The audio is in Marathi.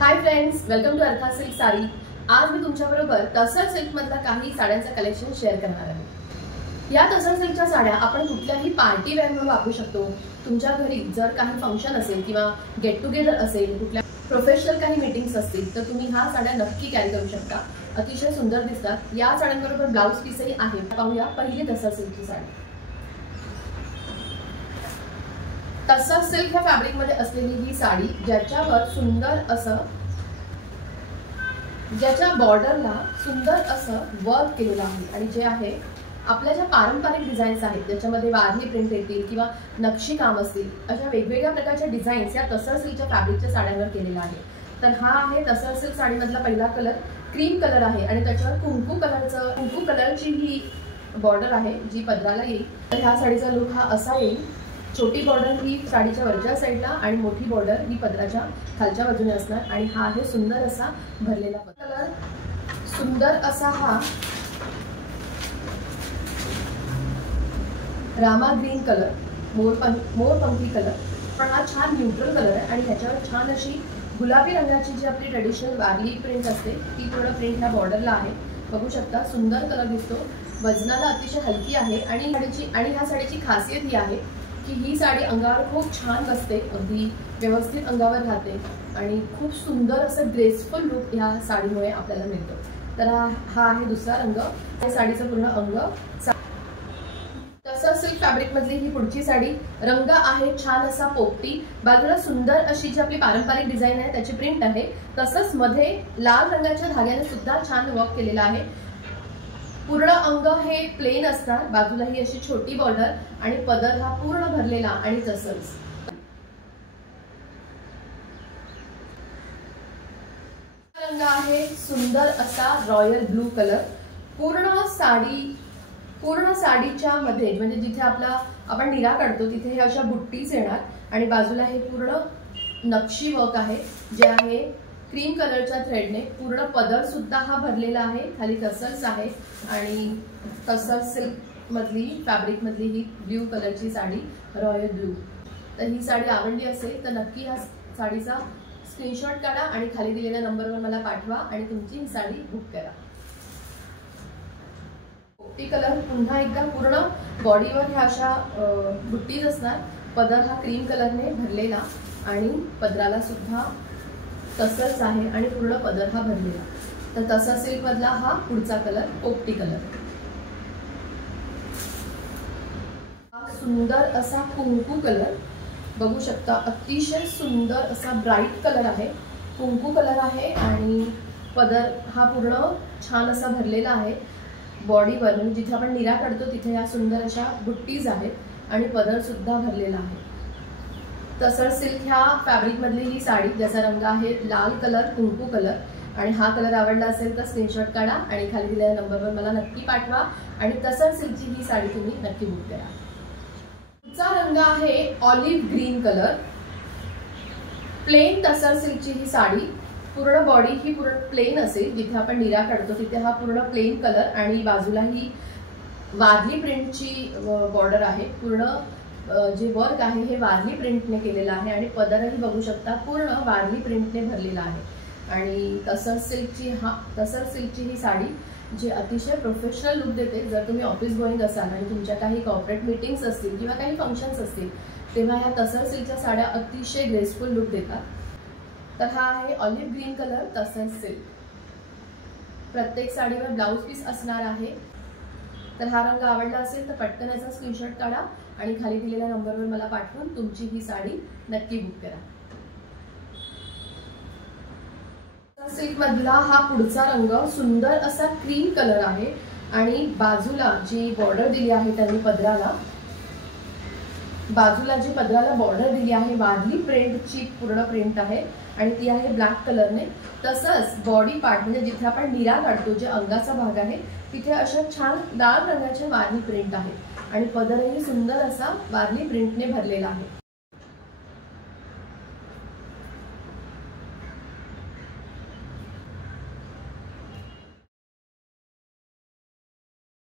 High friends, welcome to Artha silk sari. आज मी तुमच्याबरोबर तसर सिल्क मधला काही साड्यांचा कलेक्शन शेअर करणार आहे। या तसर सिल्कच्या साड्या आपण कुठल्याही पार्टी वेअर म्हणून वापरू शकतो। तुमच्या घरी जर काही फंक्शन असेल किंवा गेट टुगेदर असेल, कुठल्या प्रोफेशनल काही मीटिंग्स असतील तर तुम्ही ह्या साड्या नक्की कॅरी करू शकता। अतिशय सुंदर दिसतात। या साड्यांबरोबर ब्लाउज पीसही आहे। पाहूया पहिली तसर सिल्कची साडी। तसर सिल्क ह्या फॅब्रिक मध्ये असलेली ही साडी, ज्याच्यावर सुंदर असं ज्याच्या बॉर्डरला सुंदर असं वर्क केलेलं आहे आणि जे आहे आपल्या ज्या पारंपरिक डिझाईन्स आहेत त्याच्यामध्ये वारली प्रिंट येतील किंवा नक्षी काम असतील, अशा वेगवेगळ्या प्रकारच्या डिझाईन्स या तसर सिल्कच्या फॅब्रिकच्या साड्यांवर केलेला आहे। तर हा आहे तसर सिल्क साडीमधला पहिला कलर। क्रीम कलर आहे आणि त्याच्यावर कुंकू कलरची ही बॉर्डर आहे जी पदराला येईल। तर ह्या साडीचा लुक हा असा येईल। छोटी बॉर्डर ही साडीच्या वरच्या साईडला आणि मोठी बॉर्डर ही पदराच्या खालच्या बाजूने असणार आणि हा आहे सुंदर असा भरलेला कलर। सुंदर असा हा रामा ग्रीन कलर, मोरपंखी कलर, पण हा छान न्यूट्रल कलर आहे आणि ह्याच्यावर छान अशी गुलाबी रंगाची जी आपली ट्रेडिशनल वारली प्रिंट असते ती पूर्ण प्रिंट ह्या बॉर्डरला आहे। बघू शकता सुंदर कलर दिसतो। वजनाला अतिशय हलकी आहे आणि ह्या साडीची खासियत ही आहे की ही साडी अंगावर खूप छान बसते, अगदी व्यवस्थित अंगावर राहते आणि खूप सुंदर असं ग्रेसफुल लुक ह्या साडीमुळे आपल्याला मिळतो। तर हा आहे दुसरा रंग। या साडीचं पूर्ण अंग तसर सिल्क फॅब्रिक मधली ही पुढची साडी। रंग आहे छान असा पोपटी, बाजूला सुंदर अशी जी आपली पारंपरिक डिझाईन आहे त्याची प्रिंट आहे। तसंच मध्ये लाल रंगाच्या धाग्याने सुद्धा छान वर्क केलेला आहे। पूर्ण अंग हे प्लेन असणार, बाजूला ही अशी छोटी बॉर्डर आणि पदर हा पूर्ण भरलेला आणि तसंच रंग आहे सुंदर असा रॉयल ब्लू कलर। पूर्ण साडीच्या मध्ये म्हणजे जिथे आपण निरा काढतो तिथे हे अशा बुट्टीज येणार आणि बाजूला हे पूर्ण नक्षी वर्क आहे जे आहे क्रीम कलरच्या थ्रेडने। पूर्ण पदर सुद्धा हा भरलेला आहे, खाली तसरच आहे आणि तसर सिल्क मधली फॅब्रिक मधली ही ब्ल्यू कलरची साडी, रॉयल ब्लू। तर ही साडी आवडली असेल तर नक्की ह्या साडीचा स्क्रीनशॉट काढा आणि खाली दिलेल्या नंबरवर मला पाठवा आणि तुमची ही साडी बुक करा। पोपटी कलर पुन्हा एकदा पूर्ण बॉडीवर ह्या अशा बुट्टीज असणार। पदर हा क्रीम कलरने भरलेला आणि पदराला सुद्धा तसरच आहे आणि पूर्ण पदर हा भरलेला। तर तसर सिल्क मधला हा पुढचा कलर पोपटी कलर। हा सुंदर असा कुंकू कलर, बघू शकता अतिशय सुंदर असा ब्राईट कलर आहे, कुंकू कलर आहे आणि पदर हा पूर्ण छान असा भरलेला आहे। बॉडीवर म्हणजे जिथे आपण निरा काढतो तिथे या सुंदर अशा बुट्टीज आहेत आणि पदर सुद्धा भरलेला आहे। तसर सिल्क ह्या फॅब्रिक मधली ही साडी, ज्याचा रंग आहे लाल कलर, कुंकू कलर आणि हा कलर आवडला असेल तर स्क्रीनशॉट काढा आणि खाली दिलेल्या नंबरवर मला नक्की पाठवा आणि तसर सिल्कची ही साडी तुम्ही नक्की बुक करा। पुढचा रंग आहे ऑलिव्ह ग्रीन कलर। प्लेन तसर सिल्कची ही साडी, पूर्ण बॉडी ही पूर्ण प्लेन असेल, जिथे आपण निरा काढतो तिथे हा पूर्ण प्लेन कलर आणि बाजूला ही वारली प्रिंटची बॉर्डर आहे। पूर्ण जे वर्क आहे हे वारली प्रिंटने केलेलं आहे आणि पदरही बघू शकता पूर्ण वारली प्रिंटने भरलेला आहे। आणि तसर सिल्कची ही साडी जी अतिशय प्रोफेशनल लुक देते। जर तुम्ही ऑफिस गोईंग असाल आणि तुमच्या काही कॉर्पोरेट मीटिंग्स असतील किंवा काही फंक्शन्स असतील तेव्हा ह्या तसर सिल्कच्या साड्या अतिशय ग्रेसफुल लुक देतात। तर हा आहे ऑलिव्ह ग्रीन कलर तसर सिल्क। प्रत्येक साडीवर ब्लाउज पीस असणार आहे। तर हा रंग आवडला असेल तर पटकन याचा स्क्रीनशॉट काढा आणि खाली दिलेल्या नंबरवर मला पाठवून तुमची ही साडी नक्की बुक करा। सिल्क मधला हा पुढचा रंग सुंदर असा क्रीम कलर आहे आणि बाजूला जी बॉर्डर दिली आहे त्यांनी पदराला बॉर्डर दिली आहे वारली प्रिंटची पूर्ण प्रिंट आहे आणि ती आहे ब्लॅक कलरने। तसंच बॉडी पार्ट म्हणजे जिथे आपण निरा काढतो जे अंगाचा भाग आहे तिथे अशा छान लाल रंगाच्या वारली प्रिंट आहे आणि पदरही सुंदर असा वारली प्रिंटने भरलेला आहे।